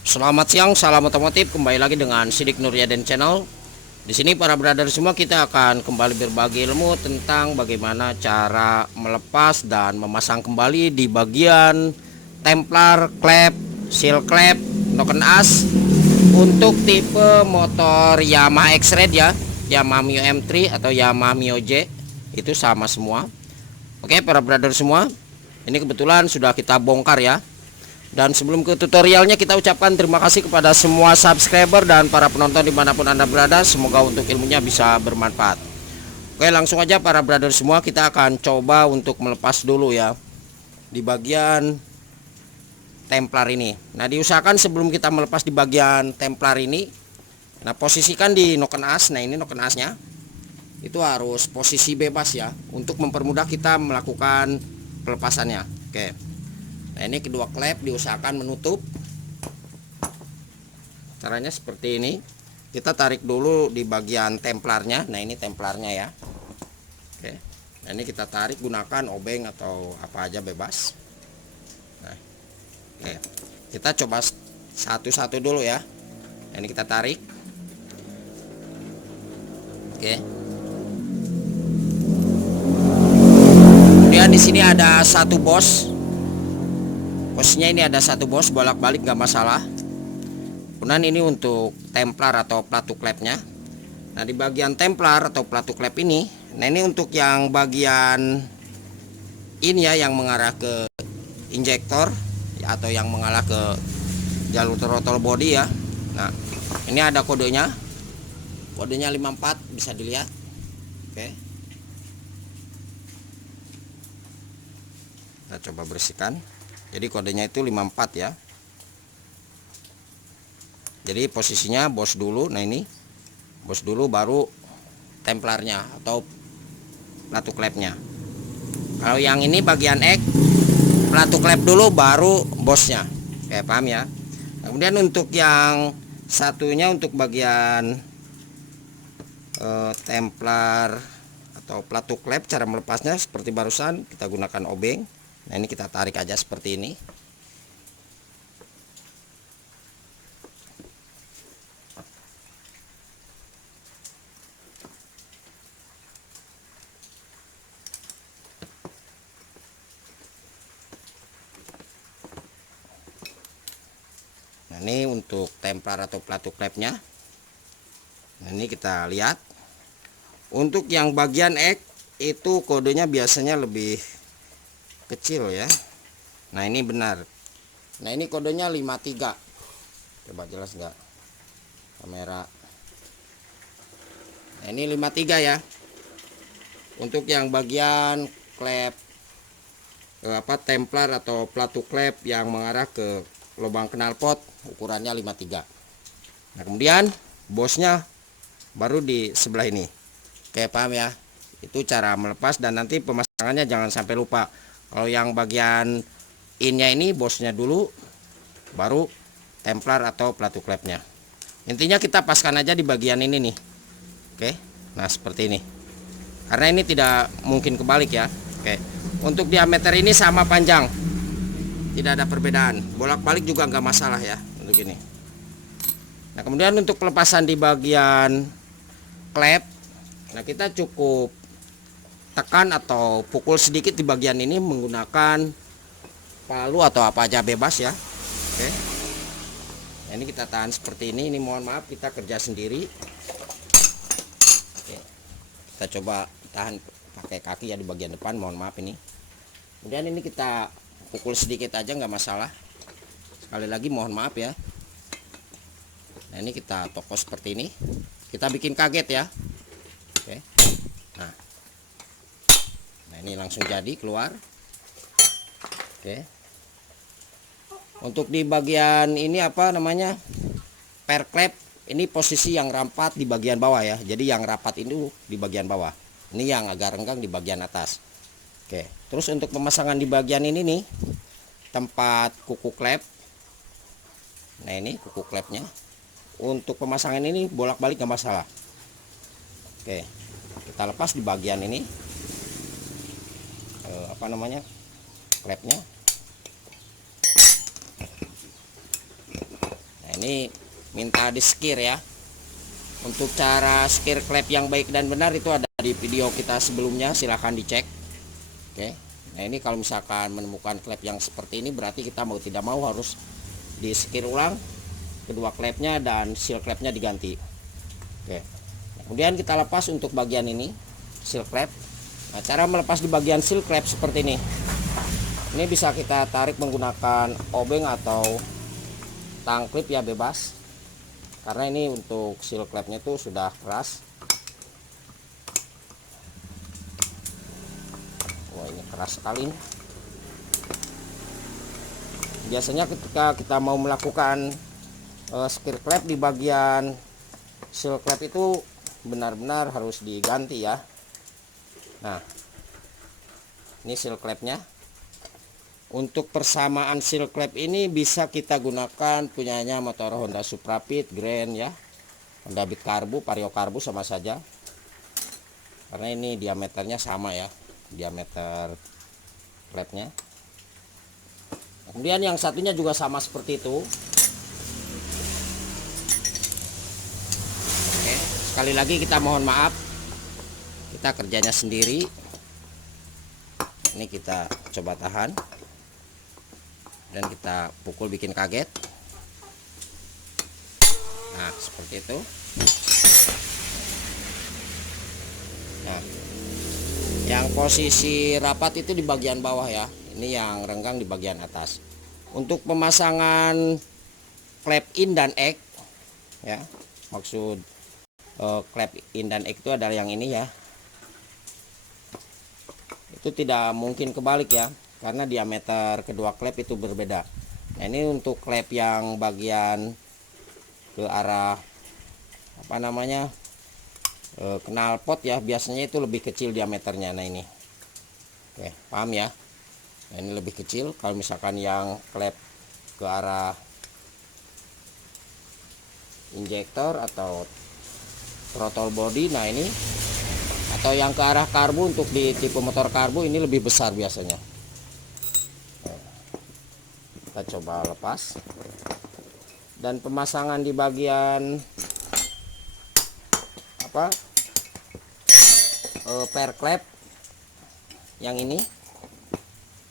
Selamat siang, salam otomotif. Kembali lagi dengan Sidik Nuryaden Channel. Di sini para brother semua kita akan kembali berbagi ilmu tentang bagaimana cara melepas dan memasang kembali di bagian templar, klep, seal klep, noken as untuk tipe motor Yamaha X-Red ya, Yamaha Mio M3 atau Yamaha Mio J, itu sama semua. Oke para brother semua, ini kebetulan sudah kita bongkar ya. Dan sebelum ke tutorialnya, kita ucapkan terima kasih kepada semua subscriber dan para penonton dimanapun Anda berada. Semoga untuk ilmunya bisa bermanfaat. Oke, langsung aja para brother semua, kita akan coba untuk melepas dulu ya di bagian templar ini. Nah, diusahakan sebelum kita melepas di bagian templar ini, nah posisikan di noken as. Nah, ini noken asnya itu harus posisi bebas ya, untuk mempermudah kita melakukan pelepasannya. Oke. Nah, ini kedua klep diusahakan menutup. Caranya seperti ini. Kita tarik dulu di bagian templarnya. Nah, ini templarnya ya. Oke. Nah, ini kita tarik gunakan obeng atau apa aja bebas. Nah, oke. Kita coba satu-satu dulu ya. Nah, ini kita tarik. Oke. Kemudian di sini ada satu bos. Posisinya ini ada satu bos, bolak-balik gak masalah. Kemudian ini untuk templar atau platu klepnya. Nah, di bagian templar atau platu klep ini, nah ini untuk yang bagian ini ya, yang mengarah ke injektor ya, atau yang mengarah ke jalur throttle body ya. Nah, ini ada kodenya. Kodenya 54, bisa dilihat. Oke. Kita coba bersihkan. Jadi kodenya itu 54 ya. Jadi posisinya bos dulu. Nah, ini bos dulu baru templarnya atau platu klepnya. Kalau yang ini bagian ek, platu klep dulu baru bosnya. Oke, paham ya. Kemudian untuk yang satunya, untuk bagian templar atau platu klep, cara melepasnya seperti barusan, kita gunakan obeng. Nah, ini kita tarik aja seperti ini. Nah, ini untuk templar atau platu klepnya. Nah, ini kita lihat. Untuk yang bagian ek itu kodenya biasanya lebih kecil ya. Nah, ini benar. Nah, ini kodenya 53. Coba jelas nggak kamera. Nah, ini 53 ya. Untuk yang bagian klep templar atau platu klep yang mengarah ke lubang knalpot, ukurannya 53. Nah, kemudian bosnya baru di sebelah ini. Oke, paham ya? Itu cara melepas, dan nanti pemasangannya jangan sampai lupa. Kalau yang bagian innya ini bosnya dulu, baru templar atau platu klepnya. Intinya kita paskan aja di bagian ini nih. Oke, nah seperti ini. Karena ini tidak mungkin kebalik ya. Oke, untuk diameter ini sama panjang, tidak ada perbedaan. Bolak-balik juga nggak masalah ya untuk ini. Nah, kemudian untuk pelepasan di bagian klep, nah kita cukup tekan atau pukul sedikit di bagian ini menggunakan palu atau apa aja bebas ya. Oke. Nah, ini kita tahan seperti ini. Ini mohon maaf, kita kerja sendiri. Oke. Kita coba tahan pakai kaki ya di bagian depan, mohon maaf ini. Kemudian ini kita pukul sedikit aja nggak masalah. Sekali lagi mohon maaf ya. Nah, ini kita tokos seperti ini. Kita bikin kaget ya. Oke. Nah, ini langsung jadi keluar. Oke. Untuk di bagian ini apa namanya, per klep, ini posisi yang rapat di bagian bawah ya. Jadi yang rapat itu di bagian bawah. Ini yang agak renggang di bagian atas. Oke. Terus untuk pemasangan di bagian ini nih, tempat kuku klep. Nah, ini kuku klepnya. Untuk pemasangan ini bolak-balik nggak masalah. Oke. Kita lepas di bagian ini. Apa namanya, klepnya. Ini minta di skir ya. Untuk cara skir klep yang baik dan benar itu ada di video kita sebelumnya, silahkan dicek. Oke. Nah ini kalau misalkan menemukan klep yang seperti ini, berarti kita mau tidak mau harus di skir ulang kedua klepnya dan seal klepnya diganti. Oke. Kemudian kita lepas untuk bagian ini seal klep. Nah, cara melepas di bagian seal klep seperti ini. Ini bisa kita tarik menggunakan obeng atau tang klip ya, bebas. Karena ini untuk seal klepnya itu sudah keras. Wah, ini keras sekali. Biasanya ketika kita mau melakukan skir klep di bagian seal klep itu benar-benar harus diganti ya. Nah, ini seal klepnya. Untuk persamaan seal klep ini bisa kita gunakan punyanya motor Honda Suprapit, Grand ya, Honda Beat Karbu, Vario Karbu sama saja. Karena ini diameternya sama ya, diameter klepnya. Kemudian yang satunya juga sama seperti itu. Oke, sekali lagi kita mohon maaf, kita kerjanya sendiri. Ini kita coba tahan dan kita pukul bikin kaget. Nah, seperti itu. Nah, yang posisi rapat itu di bagian bawah ya. Ini yang renggang di bagian atas. Untuk pemasangan klep in dan egg ya, maksud klep in dan egg itu adalah yang ini ya. Itu tidak mungkin kebalik ya, karena diameter kedua klep itu berbeda. Nah, ini untuk klep yang bagian ke arah apa namanya knalpot ya, biasanya itu lebih kecil diameternya. Nah ini, oke, paham ya. Nah, ini lebih kecil. Kalau misalkan yang klep ke arah injektor atau throttle body, nah ini, atau yang ke arah karbu, untuk di tipe motor karbu ini lebih besar biasanya. Kita coba lepas. Dan pemasangan di bagian apa per klep yang ini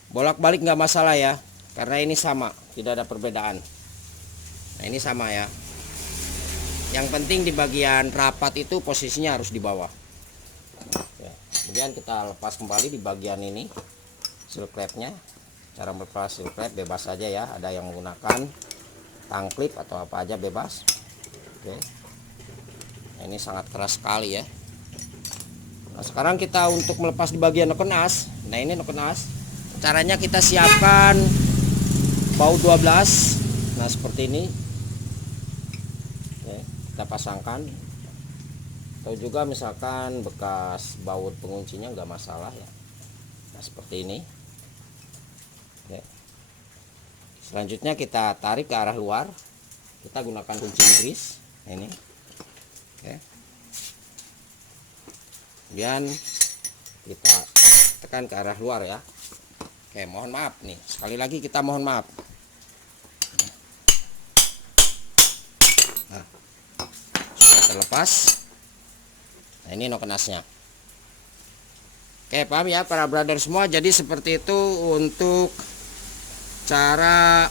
bolak-balik nggak masalah ya, karena ini sama, tidak ada perbedaan. Nah ini sama ya. Yang penting di bagian rapat itu posisinya harus di bawah. Ya, kemudian kita lepas kembali di bagian ini seal klepnya. Cara melepas seal klep bebas saja ya, ada yang menggunakan tang klip atau apa aja bebas. Oke. Nah, ini sangat keras sekali ya. Nah, sekarang kita untuk melepas di bagian noken as. Nah ini noken as, caranya kita siapkan baut 12. Nah seperti ini. Oke, kita pasangkan. Atau juga misalkan bekas baut penguncinya nggak masalah ya. Nah seperti ini. Oke. Selanjutnya kita tarik ke arah luar. Kita gunakan kunci Inggris. Nah, ini. Oke. Kemudian kita tekan ke arah luar ya. Oke, mohon maaf nih. Sekali lagi kita mohon maaf. Nah, sudah terlepas. Nah, ini noken asnya. Oke, paham ya para brother semua. Jadi seperti itu untuk cara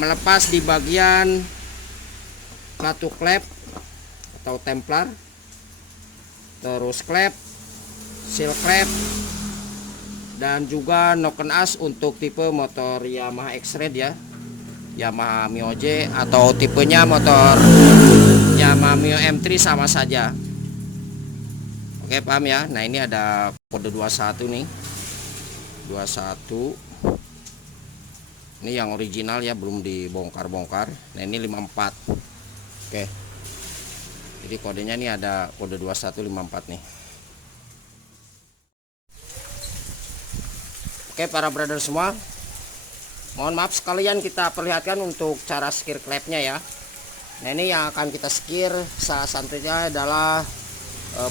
melepas di bagian klatu klep atau templar, terus klep, seal klep, dan juga noken as untuk tipe motor Yamaha X-Red ya, Yamaha Mio J, atau tipenya motor Yamaha Mio M3 sama saja. Oke, paham ya. Nah ini ada kode 21 nih, 21. Ini yang original ya, belum dibongkar-bongkar. Nah ini 54. Oke, jadi kodenya ini ada kode 2154 nih. Oke para brother semua, mohon maaf sekalian kita perlihatkan untuk cara skir klepnya ya. Nah ini yang akan kita skir salah satunya adalah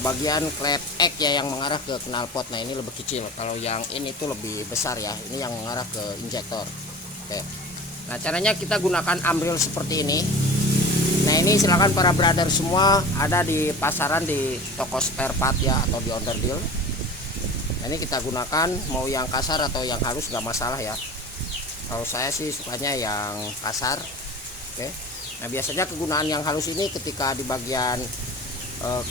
bagian klep egg ya, yang mengarah ke knalpot. Nah ini lebih kecil, kalau yang ini tuh lebih besar ya, ini yang mengarah ke injektor. Oke. Nah caranya kita gunakan amril seperti ini. Nah ini silakan para brother semua, ada di pasaran, di toko spare part ya, atau di onderdil. Nah ini kita gunakan mau yang kasar atau yang halus nggak masalah ya. Kalau saya sih sukanya yang kasar. Oke. Nah biasanya kegunaan yang halus ini ketika di bagian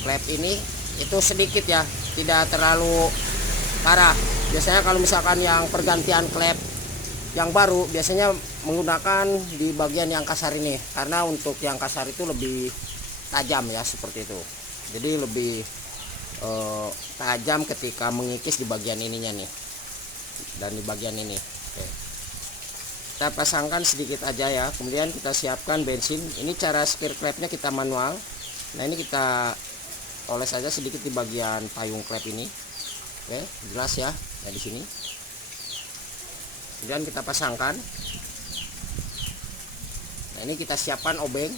klep ini itu sedikit ya, tidak terlalu parah. Biasanya kalau misalkan yang pergantian klep yang baru biasanya menggunakan di bagian yang kasar ini, karena untuk yang kasar itu lebih tajam ya, seperti itu. Jadi lebih tajam ketika mengikis di bagian ininya nih dan di bagian ini. Oke. Kita pasangkan sedikit aja ya, kemudian kita siapkan bensin. Ini cara skir klepnya kita manual. Nah ini kita oles saja sedikit di bagian payung klep ini. Oke, jelas ya, di sini. Kemudian kita pasangkan. Nah ini kita siapkan obeng.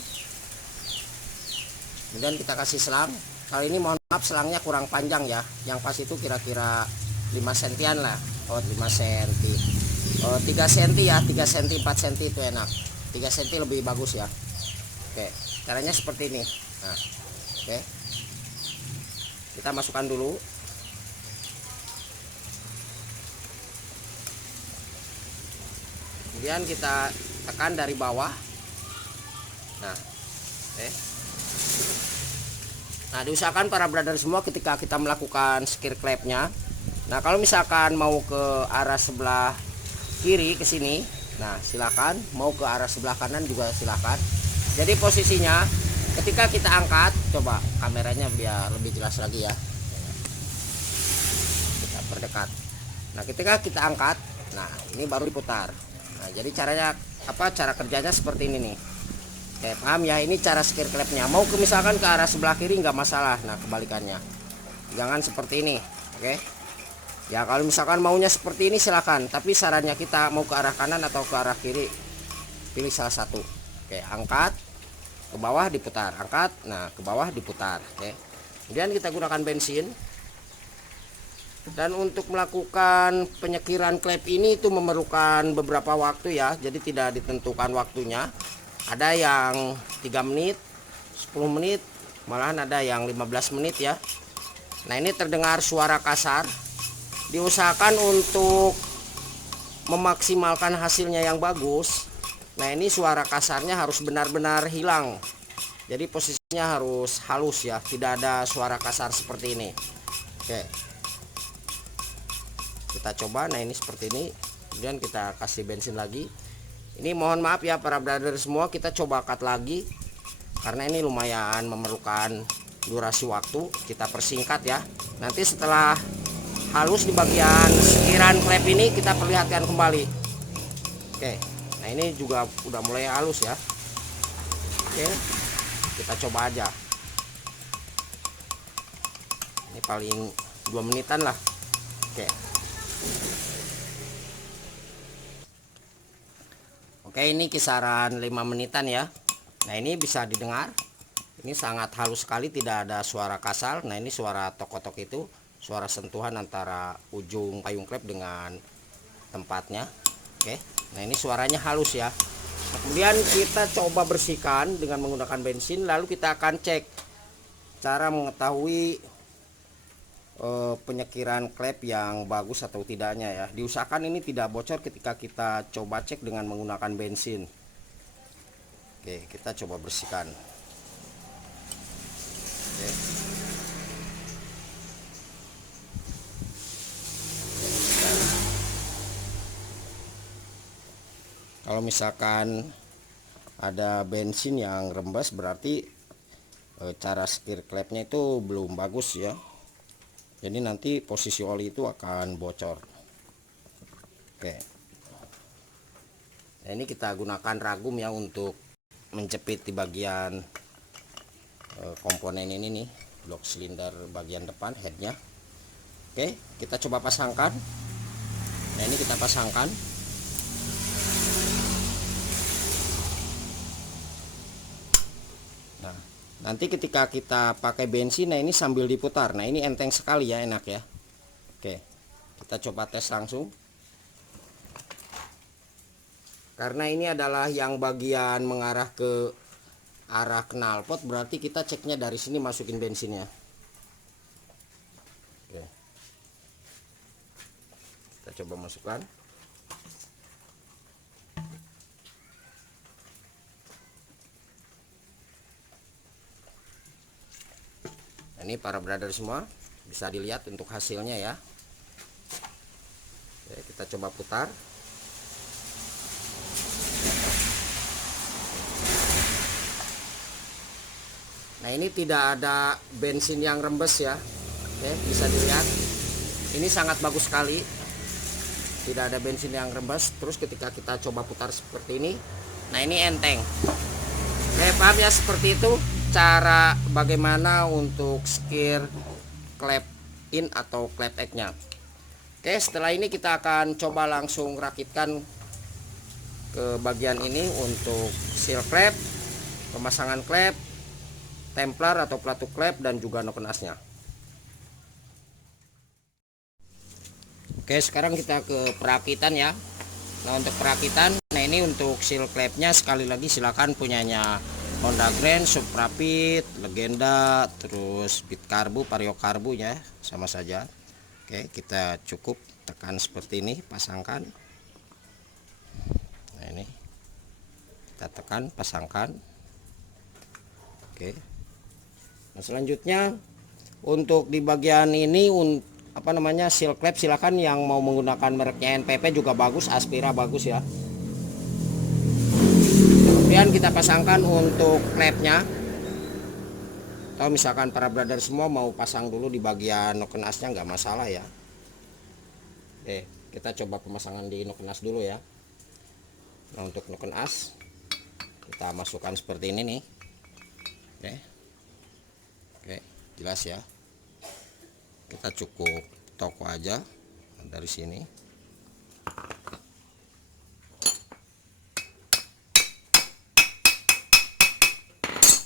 Kemudian kita kasih selang. Kali ini mohon maaf selangnya kurang panjang ya. Yang pas itu kira-kira 5 sentian lah. Oh 5 senti. 3 senti ya, 3 senti 4 senti itu enak. 3 senti lebih bagus ya. Oke, caranya seperti ini. Nah, oke. Kita masukkan dulu. Kemudian kita tekan dari bawah. Nah, oke. Nah, diusahakan para brother semua ketika kita melakukan skir klepnya. Nah, kalau misalkan mau ke arah sebelah kiri ke sini, nah silakan. Mau ke arah sebelah kanan juga silakan. Jadi posisinya ketika kita angkat, coba kameranya biar lebih jelas lagi ya. Kita perdekat. Nah, ketika kita angkat, nah ini baru diputar. Nah, jadi caranya apa? Cara kerjanya seperti ini nih. Oke, paham ya? Ini cara skir klepnya. Mau ke misalkan ke arah sebelah kiri nggak masalah. Nah, kebalikannya. Jangan seperti ini. Oke. Ya, kalau misalkan maunya seperti ini silakan. Tapi sarannya kita mau ke arah kanan atau ke arah kiri, pilih salah satu. Oke, angkat ke bawah diputar, angkat. Nah, ke bawah diputar. Oke. Kemudian kita gunakan bensin. Dan untuk melakukan penyekiran klep ini itu memerlukan beberapa waktu ya. Jadi tidak ditentukan waktunya. Ada yang 3 menit, 10 menit, malahan ada yang 15 menit ya. Nah, ini terdengar suara kasar. Diusahakan untuk memaksimalkan hasilnya yang bagus. Nah, ini suara kasarnya harus benar-benar hilang. Jadi posisinya harus halus ya, tidak ada suara kasar seperti ini. Oke. Kita coba. Nah ini seperti ini. Kemudian kita kasih bensin lagi. Ini mohon maaf ya para brother semua, kita coba cut lagi karena ini lumayan memerlukan durasi waktu. Kita persingkat ya. Nanti setelah halus di bagian sekiran klep ini kita perlihatkan kembali. Oke. Nah ini juga udah mulai halus ya. Oke. Kita coba aja. Ini paling 2 menitan lah. Oke. Oke, ini kisaran 5 menitan ya. Nah ini bisa didengar. Ini sangat halus sekali, tidak ada suara kasar. Nah ini suara tok-tok itu, suara sentuhan antara ujung payung klep dengan tempatnya. Oke. Nah ini suaranya halus ya. Nah, kemudian kita coba bersihkan dengan menggunakan bensin. Lalu kita akan cek cara mengetahui penyekiran klep yang bagus atau tidaknya ya. Diusahakan ini tidak bocor ketika kita coba cek dengan menggunakan bensin. Oke, kita coba bersihkan. Oke. Kalau misalkan ada bensin yang rembes, berarti cara skir klepnya itu belum bagus ya. Jadi nanti posisi oli itu akan bocor. Oke. Nah, ini kita gunakan ragum ya untuk menjepit di bagian komponen ini nih, blok silinder bagian depan headnya. Oke, kita coba pasangkan. Nah ini kita pasangkan. Nah nanti ketika kita pakai bensin, nah ini sambil diputar. Nah ini enteng sekali ya, enak ya. Oke, kita coba tes langsung. Karena ini adalah yang bagian mengarah ke arah knalpot, berarti kita ceknya dari sini, masukin bensinnya. Oke. Kita coba masukkan. Nah, ini para brother semua bisa dilihat untuk hasilnya ya. Oke, kita coba putar. Nah, ini tidak ada bensin yang rembes ya. Oke, bisa dilihat. Ini sangat bagus sekali. Tidak ada bensin yang rembes. Terus ketika kita coba putar seperti ini, nah ini enteng. Oke, paham ya, seperti itu cara bagaimana untuk skir klep in atau klep X-nya. Oke, setelah ini kita akan coba langsung rakitkan ke bagian ini untuk seal klep, pemasangan klep, templar atau pelatu klep, dan juga noken asnya. Oke, sekarang kita ke perakitan ya. Nah, untuk perakitan, nah ini untuk seal klepnya sekali lagi silakan punyanya Honda Grand, Suprapit, Legenda, terus Bit Karbu, Vario Karbu ya, sama saja. Oke, kita cukup tekan seperti ini, pasangkan. Nah, ini kita tekan, pasangkan. Oke. Nah, selanjutnya untuk di bagian ini seal klep, silakan yang mau menggunakan mereknya NPP juga bagus, Aspira bagus ya. Kemudian kita pasangkan untuk klepnya, atau misalkan para brother semua mau pasang dulu di bagian noken asnya nggak masalah ya. Oke, kita coba pemasangan di noken as dulu ya. Nah, untuk noken as kita masukkan seperti ini nih. Oke, jelas ya. Kita cukup toko aja dari sini.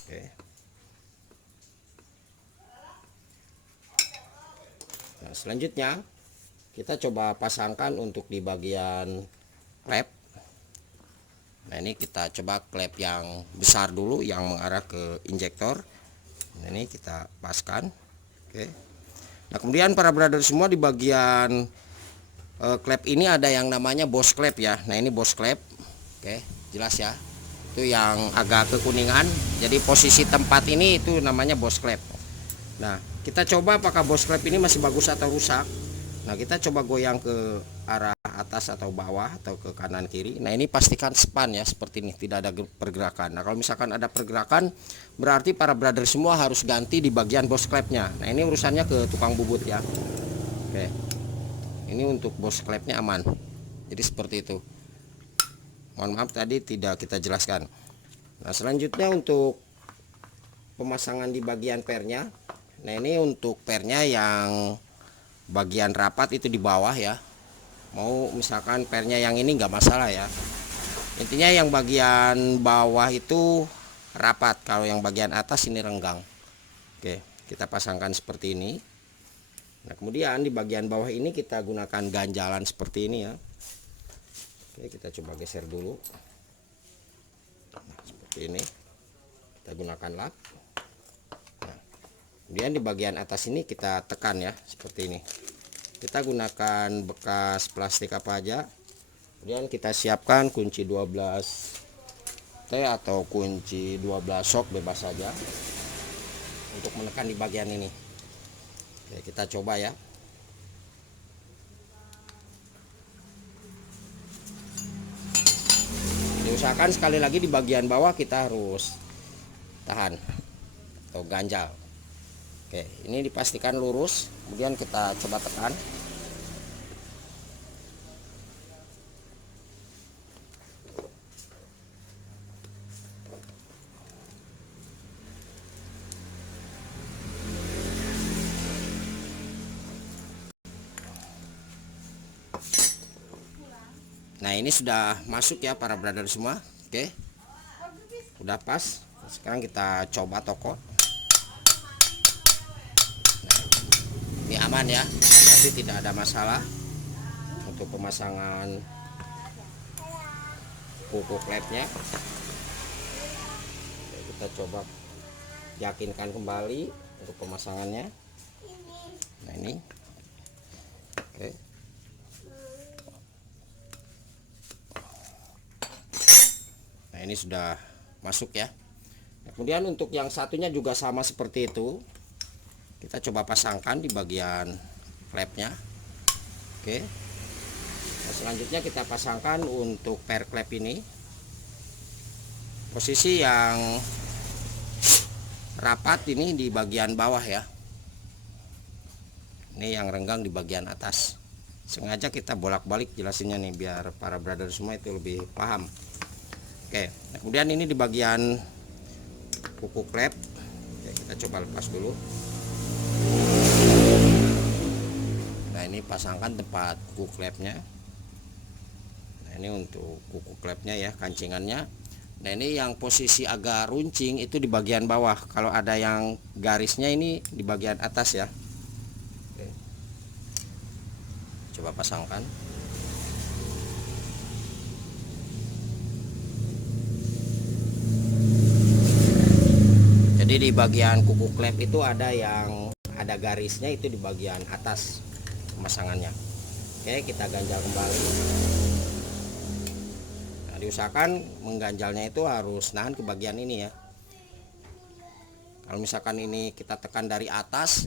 Oke. Nah, selanjutnya kita coba pasangkan untuk di bagian klep. Nah, ini kita coba klep yang besar dulu yang mengarah ke injektor. Nah, ini kita paskan. Oke. Nah, kemudian para brother semua di bagian klep ini ada yang namanya Boss klep ya. Nah, ini Boss klep. Oke, jelas ya. Itu yang agak kekuningan. Jadi posisi tempat ini itu namanya Boss klep. Nah, kita coba apakah Boss klep ini masih bagus atau rusak. Nah, kita coba goyang ke arah atas atau bawah atau ke kanan kiri. Nah, ini pastikan span ya, seperti ini, tidak ada pergerakan. Nah, kalau misalkan ada pergerakan berarti para brother semua harus ganti di bagian Boss klepnya. Nah, ini urusannya ke tukang bubut ya. Oke, ini untuk Boss klepnya aman, jadi seperti itu. Mohon maaf tadi tidak kita jelaskan. Nah, selanjutnya untuk pemasangan di bagian pernya. Nah, ini untuk pernya yang bagian rapat itu di bawah ya. Mau misalkan pernya yang ini nggak masalah ya. Intinya yang bagian bawah itu rapat, kalau yang bagian atas ini renggang. Oke, kita pasangkan seperti ini. Nah, kemudian di bagian bawah ini kita gunakan ganjalan seperti ini ya. Oke, kita coba geser dulu. Nah, seperti ini. Kita gunakan lap. Nah, kemudian di bagian atas ini kita tekan ya, seperti ini. Kita gunakan bekas plastik apa aja. Kemudian kita siapkan kunci 12 T atau kunci 12 shock, bebas saja untuk menekan di bagian ini. Oke, kita coba ya. Diusahakan sekali lagi di bagian bawah kita harus tahan atau ganjal. Oke, ini dipastikan lurus, kemudian kita coba tekan. Nah, ini sudah masuk ya para brother semua. Oke, udah pas. Sekarang kita coba toko. Nah, ini aman ya, berarti tidak ada masalah untuk pemasangan kuku klepnya. Oke, kita coba yakinkan kembali untuk pemasangannya. Nah ini, oke. Nah ini sudah masuk ya. Kemudian untuk yang satunya juga sama seperti itu. Kita coba pasangkan di bagian klepnya. Oke. Nah, selanjutnya kita pasangkan untuk per klep ini. Posisi yang rapat ini di bagian bawah ya. Ini yang renggang di bagian atas. Sengaja kita bolak-balik jelasinnya nih biar para brother semua itu lebih paham. Oke, nah kemudian ini di bagian kuku klep. Oke, kita coba lepas dulu. Nah ini pasangkan tempat kuku klepnya. Nah ini untuk kuku klepnya ya, kancingannya. Nah ini yang posisi agak runcing itu di bagian bawah. Kalau ada yang garisnya ini di bagian atas ya. Oke. Coba pasangkan. Jadi di bagian kuku klep itu ada yang ada garisnya itu di bagian atas pemasangannya. Oke, kita ganjal kembali. Nah, diusahakan mengganjalnya itu harus nahan ke bagian ini ya. Kalau misalkan ini kita tekan dari atas,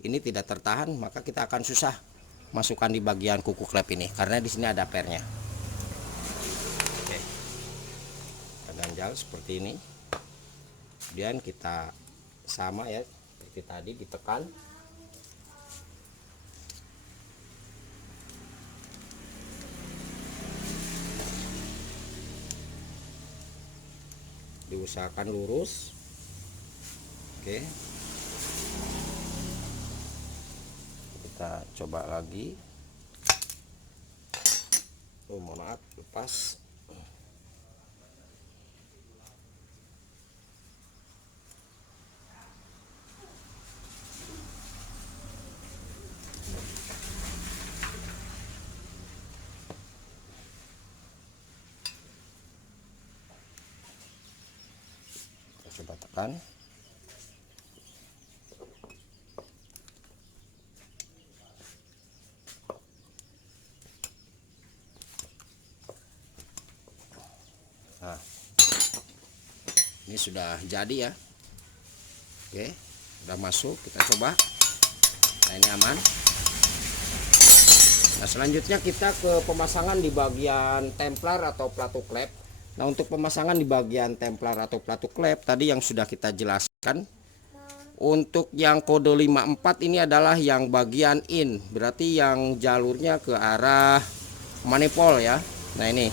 ini tidak tertahan, maka kita akan susah masukkan di bagian kuku klep ini karena di sini ada pernya. Oke. Kita ganjal seperti ini. Kemudian kita sama ya seperti tadi, ditekan. Diusahakan lurus. Oke. Kita coba lagi. Oh, mohon maaf, lepas. Coba tekan. Nah, ini sudah jadi ya. Oke, udah masuk, kita coba. Nah ini aman. Nah selanjutnya kita ke pemasangan di bagian templar atau platu klep. Nah untuk pemasangan di bagian templar atau platu klep tadi yang sudah kita jelaskan. Untuk yang kode 54 ini adalah yang bagian in, berarti yang jalurnya ke arah manifold ya. Nah ini,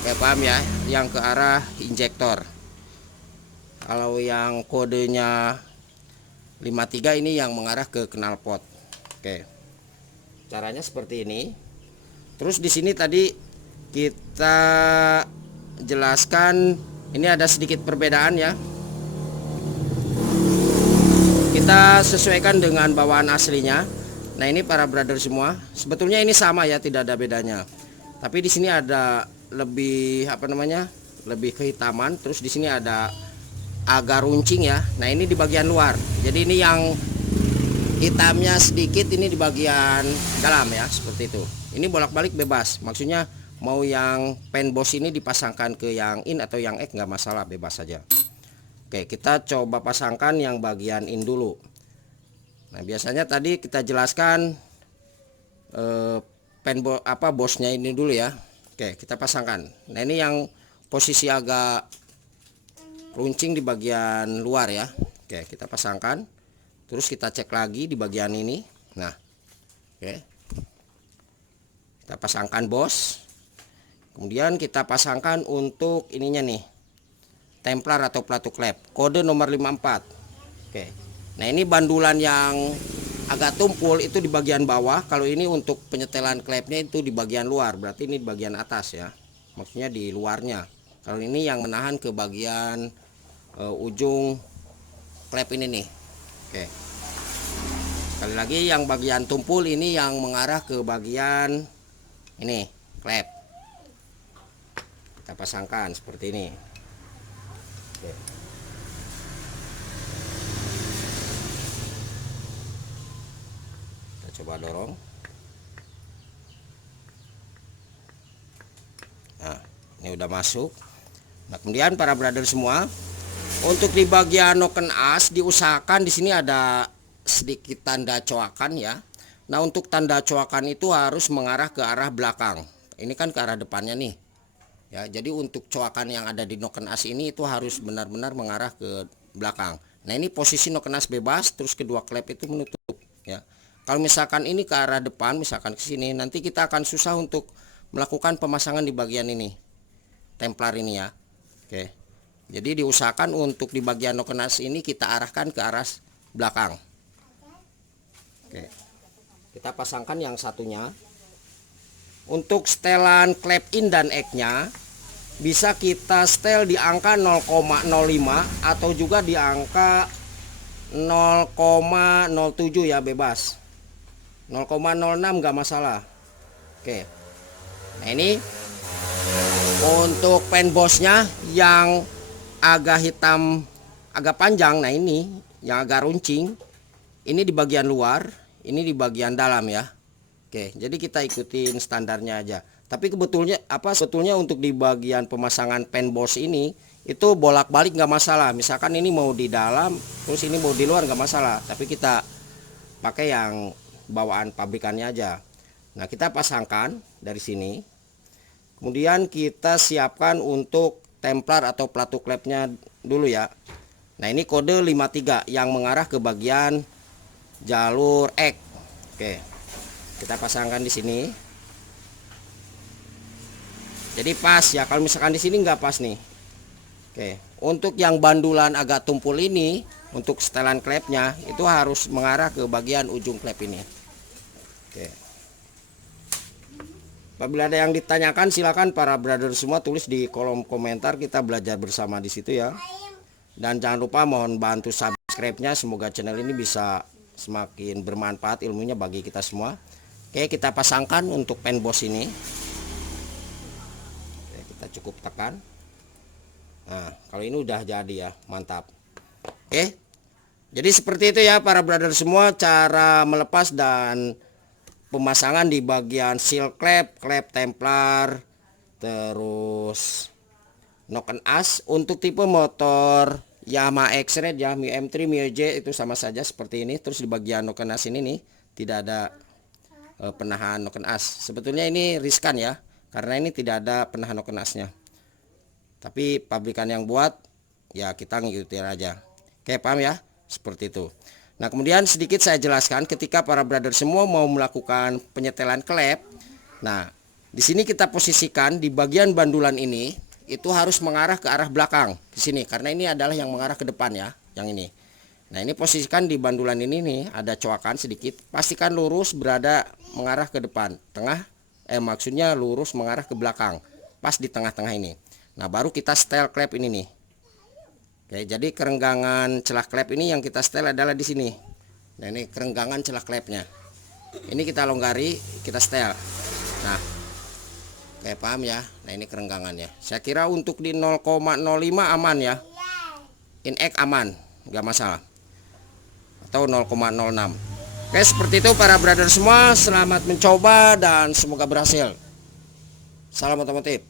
oke, paham ya, yang ke arah injektor. Kalau yang kodenya 53 ini yang mengarah ke knalpot. Oke, caranya seperti ini. Terus di sini tadi kita jelaskan ini ada sedikit perbedaan ya. Kita sesuaikan dengan bawaan aslinya. Nah ini para brother semua, sebetulnya ini sama ya, tidak ada bedanya. Tapi di sini ada lebih lebih kehitaman. Terus di sini ada agak runcing ya. Nah ini di bagian luar. Jadi ini yang hitamnya sedikit ini di bagian dalam ya, seperti itu. Ini bolak-balik bebas. Maksudnya mau yang pen boss ini dipasangkan ke yang in atau yang X nggak masalah, bebas saja. Oke, kita coba pasangkan yang bagian in dulu. Nah biasanya tadi kita jelaskan bosnya ini dulu ya. Oke, kita pasangkan. Nah ini yang posisi agak runcing di bagian luar ya. Oke, kita pasangkan. Terus kita cek lagi di bagian ini. Nah, oke, kita pasangkan bos. Kemudian kita pasangkan untuk ininya nih, templar atau platu klep, kode nomor 54. Oke. Nah ini bandulan yang agak tumpul itu di bagian bawah. Kalau ini untuk penyetelan klepnya itu di bagian luar, berarti ini di bagian atas ya, maksudnya di luarnya. Kalau ini yang menahan ke bagian ujung klep ini nih. Oke, sekali lagi yang bagian tumpul ini yang mengarah ke bagian ini klep. Kita pasangkan seperti ini. Oke. Kita coba dorong. Nah, ini udah masuk. Nah, kemudian para brother semua, untuk di bagian noken as diusahakan di sini ada sedikit tanda coakan ya. Nah, untuk tanda coakan itu harus mengarah ke arah belakang. Ini kan ke arah depannya nih. Ya, jadi untuk coakan yang ada di noken as ini itu harus benar-benar mengarah ke belakang. Nah, ini posisi noken as bebas, terus kedua klep itu menutup ya. Kalau misalkan ini ke arah depan, misalkan ke sini, nanti kita akan susah untuk melakukan pemasangan di bagian ini. Templar ini ya. Oke. Jadi diusahakan untuk di bagian noken as ini kita arahkan ke arah belakang. Oke. Kita pasangkan yang satunya. Untuk setelan klep in dan egg-nya bisa kita setel di angka 0,05 atau juga di angka 0,07 ya, bebas. 0,06 nggak masalah. Oke. Nah, ini untuk pen bosnya yang agak hitam, agak panjang. Nah, ini yang agak runcing. Ini di bagian luar, ini di bagian dalam ya. Oke, jadi kita ikutin standarnya aja. Tapi sebetulnya untuk di bagian pemasangan pen bos ini itu bolak-balik nggak masalah. Misalkan ini mau di dalam, terus ini mau di luar nggak masalah. Tapi kita pakai yang bawaan pabrikannya aja. Nah, kita pasangkan dari sini. Kemudian kita siapkan untuk templar atau pelatu klepnya dulu ya. Nah, ini kode 53 yang mengarah ke bagian jalur X. Oke. Kita pasangkan di sini. Jadi pas ya, kalau misalkan di sini nggak pas nih. Oke, untuk yang bandulan agak tumpul ini, untuk setelan klepnya itu harus mengarah ke bagian ujung klep ini. Oke. Apabila ada yang ditanyakan, silakan para brother semua tulis di kolom komentar, kita belajar bersama di situ ya. Dan jangan lupa mohon bantu subscribe-nya, semoga channel ini bisa semakin bermanfaat ilmunya bagi kita semua. Oke, kita pasangkan untuk pen bos ini. Oke, kita cukup tekan. Nah, kalau ini udah jadi ya, mantap. Oke, jadi seperti itu ya para brother semua, cara melepas dan pemasangan di bagian seal klep, klep templar, terus noken as. Untuk tipe motor Yamaha X-Red ya, Mio M3, Mio J itu sama saja seperti ini. Terus di bagian noken as ini nih tidak ada penahan noken as. Sebetulnya ini riskan ya, karena ini tidak ada penahan noken asnya. Tapi pabrikan yang buat ya kita ngikutin aja. Oke, paham ya? Seperti itu. Nah, kemudian sedikit saya jelaskan ketika para brother semua mau melakukan penyetelan klep. Nah, di sini kita posisikan di bagian bandulan ini itu harus mengarah ke arah belakang di sini, karena ini adalah yang mengarah ke depan ya, yang ini. Nah, ini posisikan di bandulan ini nih, ada coakan sedikit. Pastikan lurus berada mengarah ke depan. Maksudnya lurus mengarah ke belakang. Pas di tengah-tengah ini. Nah, baru kita setel klep ini nih. Oke, jadi kerenggangan celah klep ini yang kita setel adalah di sini. Nah, ini kerenggangan celah klepnya. Ini kita longgari, kita setel. Nah, oke, paham ya? Nah, ini kerenggangannya. Saya kira untuk di 0,05 aman ya. In X aman, nggak masalah. Atau 0,06. Oke, seperti itu para brother semua, selamat mencoba dan semoga berhasil. Salam otomotif.